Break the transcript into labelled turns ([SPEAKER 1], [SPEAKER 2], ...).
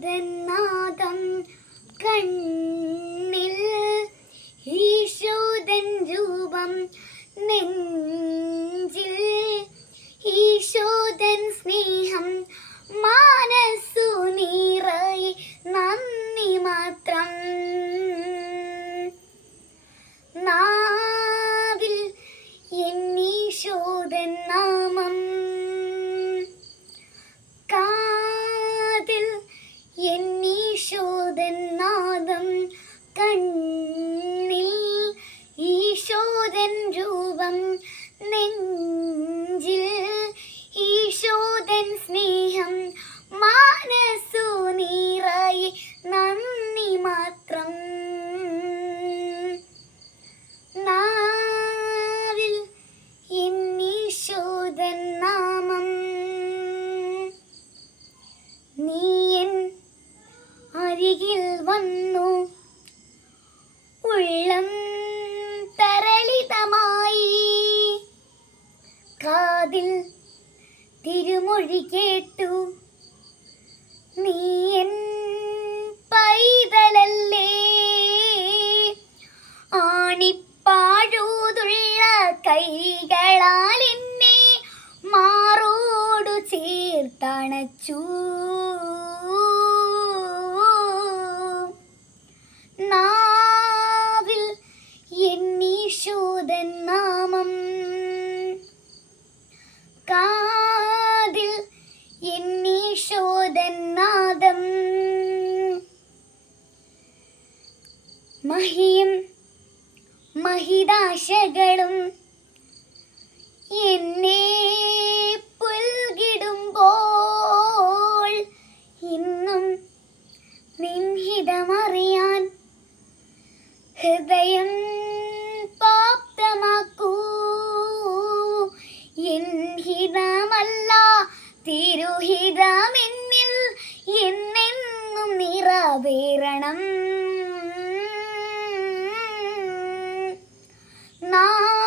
[SPEAKER 1] ഈശോദന്നാദം കണ്ണിൽ ഈശോദൻ രൂപം നെൻ രൂപം നെഞ്ചിൽ ഈശോദൻ സ്നേഹം കാതിൽ തിരുമൊഴി കേട്ടു. നീ എൻ പൈതലല്ലേ? ആണിപ്പാഴൂതുള്ള കൈകളാൽ എന്നെ മാറോടു ചേർത്തണച്ചു. മഹിയും മഹിതാശകളും എന്നെ ഇന്നും ഹൃദയം പാപ്തമാക്കൂ എൻഹിതമല്ല തിരുഹിതമെന്നിൽ എന്നെന്നും നിറവേറണം. நான்